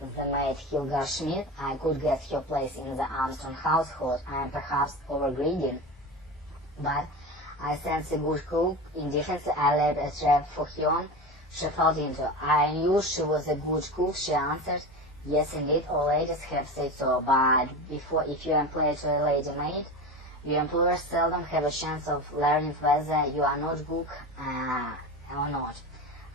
the maid Hilda Schmidt. I could get her place in the Armstrong household. I am perhaps overgreedy, but I sense a good cook. Indifferently, I laid a trap for her. She fell into. I knew she was a good cook, she answered. Yes, indeed, all ladies have said so, but if you employ a lady maid, your employers seldom have a chance of learning whether you are not good or not.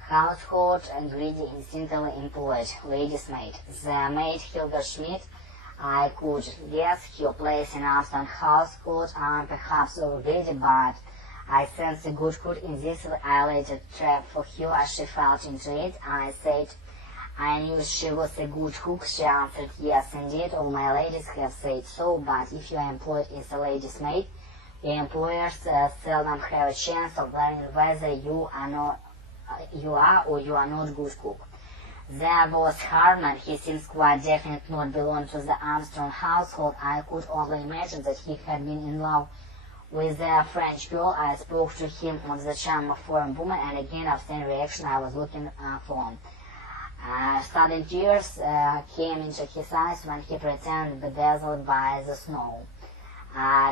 Household and greedy instantly employed, lady's maid. The maid Hilda Schmidt, I could guess her place in Armstrong household. I'm perhaps overgreedy, but I sense a good cook. Instantly I laid a trap for her as she fell into it. I said, I knew she was a good cook. She answered, yes, indeed, all my ladies have said so, but if you are employed as a lady's maid, your employers seldom have a chance of learning whether you are or you are not good cook. There was Harman. He seems quite definitely not belong to the Armstrong household. I could only imagine that he had been in love with a French girl. I spoke to him on the charm of foreign woman, and again of same reaction I was looking for. Sudden tears came into his eyes when he pretended bedazzled by the snow.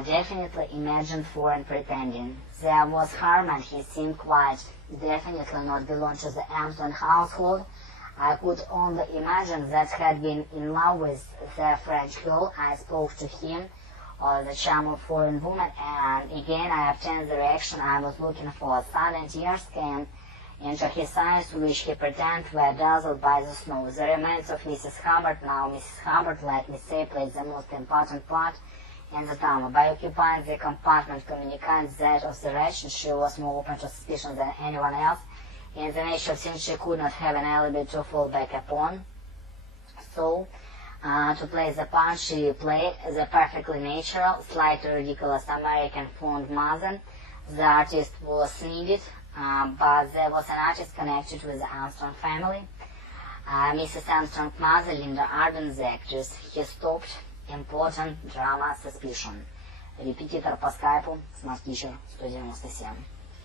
Definitely imagined foreign pretending. There was Harman. He seemed quite definitely not belong to the Armstrong household. I could only imagine that had been in love with the French girl. I spoke to him on the charm of foreign woman, and again I obtained the reaction I was looking for. Sudden tears came into his eyes, which he pretended were dazzled by the snow. The remains of Mrs. Hubbard. Now Mrs. Hubbard, let me say, played the most important part in the drama. By occupying the compartment communicants that of the wretched, she was more open to suspicion than anyone else. In the nature of things, she could not have an alibi to fall back upon. So, to play the part, she played the perfectly natural, slightly ridiculous American fond mother. The artist was needed, but there was an artist connected with the Armstrong family. Mrs. Armstrong's mother, Linda Arden, the actress. He stopped important drama suspicion. Репетитор по скайпу, Smart Teacher 197.